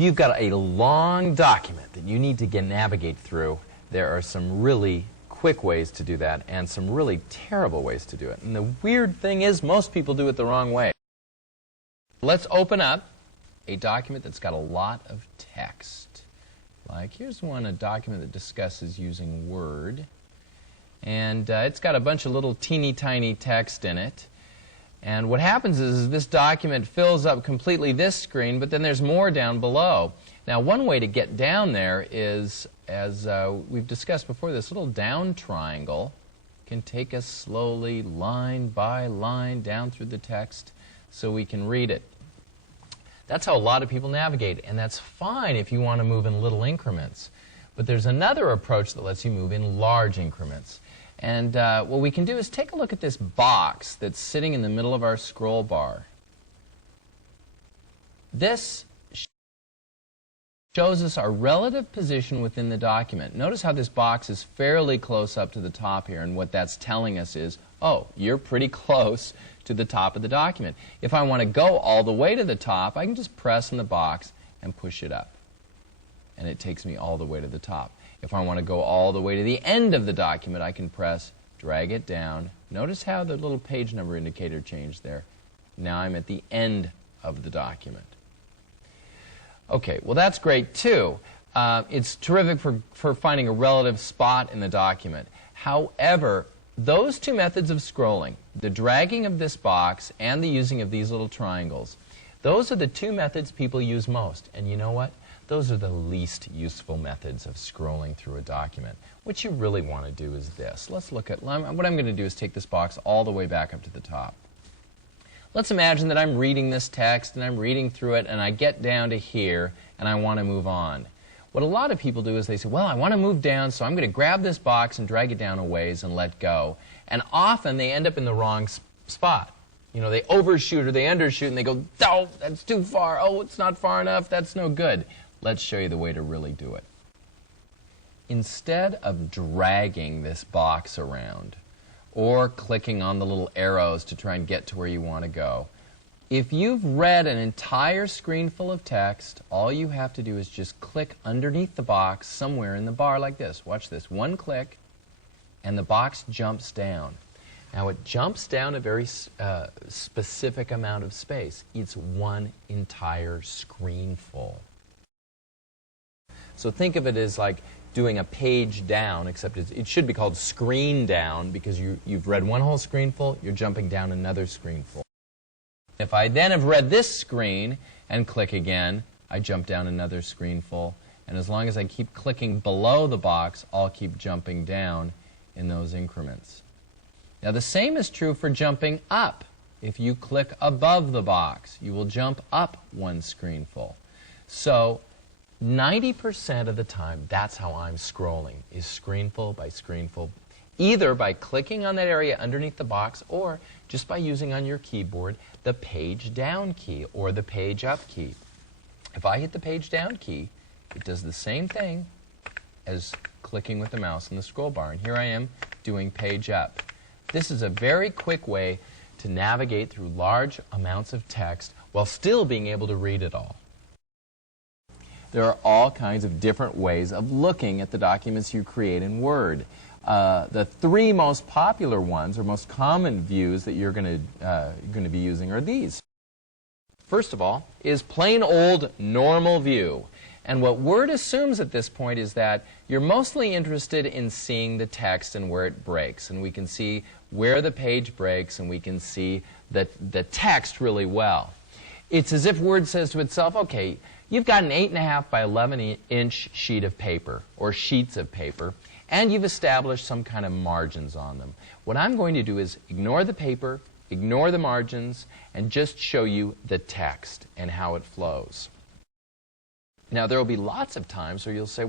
If you've got a long document that you need to navigate through, there are some really quick ways to do that and some really terrible ways to do it. And the weird thing is most people do it the wrong way. Let's open up a document that's got a lot of text. Like here's a document that discusses using Word. And it's got a bunch of little teeny tiny text in it. And what happens is this document fills up completely this screen, but then there's more down below. Now, one way to get down there is, as we've discussed before, this little down triangle can take us slowly, line by line, down through the text so we can read it. That's how a lot of people navigate, and that's fine if you want to move in little increments. But there's another approach that lets you move in large increments. And what we can do is take a look at this box that's sitting in the middle of our scroll bar. This shows us our relative position within the document. Notice how this box is fairly close up to the top here, and what that's telling us is, oh, you're pretty close to the top of the document. If I want to go all the way to the top, I can just press on the box and push it up. And it takes me all the way to the top. If I want to go all the way to the end of the document, I can press, drag it down. Notice how the little page number indicator changed there. Now I'm at the end of the document. Okay, well that's great too. It's terrific for finding a relative spot in the document. However, those two methods of scrolling, the dragging of this box and the using of these little triangles, those are the two methods people use most. And you know what? Those are the least useful methods of scrolling through a document. What you really want to do is this. Let's look at, what I'm going to do is take this box all the way back up to the top. Let's imagine that I'm reading this text and I'm reading through it and I get down to here and I want to move on. What a lot of people do is they say, well, I want to move down, so I'm going to grab this box and drag it down a ways and let go. And often they end up in the wrong spot. You know, they overshoot or they undershoot and they go, oh, that's too far. Oh, it's not far enough. That's no good. Let's show you the way to really do it. Instead of dragging this box around or clicking on the little arrows to try and get to where you want to go, if you've read an entire screen full of text, all you have to do is just click underneath the box somewhere in the bar like this. Watch this. One click, and the box jumps down. Now, it jumps down a very specific amount of space. It's one entire screen full. So think of it as like doing a page down, except it should be called screen down because you've read one whole screen full, you're jumping down another screen full. If I then have read this screen and click again, I jump down another screen full. And as long as I keep clicking below the box, I'll keep jumping down in those increments. Now the same is true for jumping up. If you click above the box, you will jump up one screen full. So 90% of the time, that's how I'm scrolling, is screenful by screenful, either by clicking on that area underneath the box or just by using on your keyboard the page down key or the page up key. If I hit the page down key, it does the same thing as clicking with the mouse in the scroll bar. And here I am doing page up. This is a very quick way to navigate through large amounts of text while still being able to read it all. There are all kinds of different ways of looking at the documents you create in Word. The three most popular ones, or most common views that you're going to be using are these. First of all is plain old normal view. And what Word assumes at this point is that you're mostly interested in seeing the text and where it breaks. And we can see where the page breaks, and we can see the text really well. It's as if Word says to itself, okay, you've got an 8.5 by 11-inch sheet of paper, or sheets of paper, and you've established some kind of margins on them. What I'm going to do is ignore the paper, ignore the margins, and just show you the text and how it flows. Now, there will be lots of times where you'll say,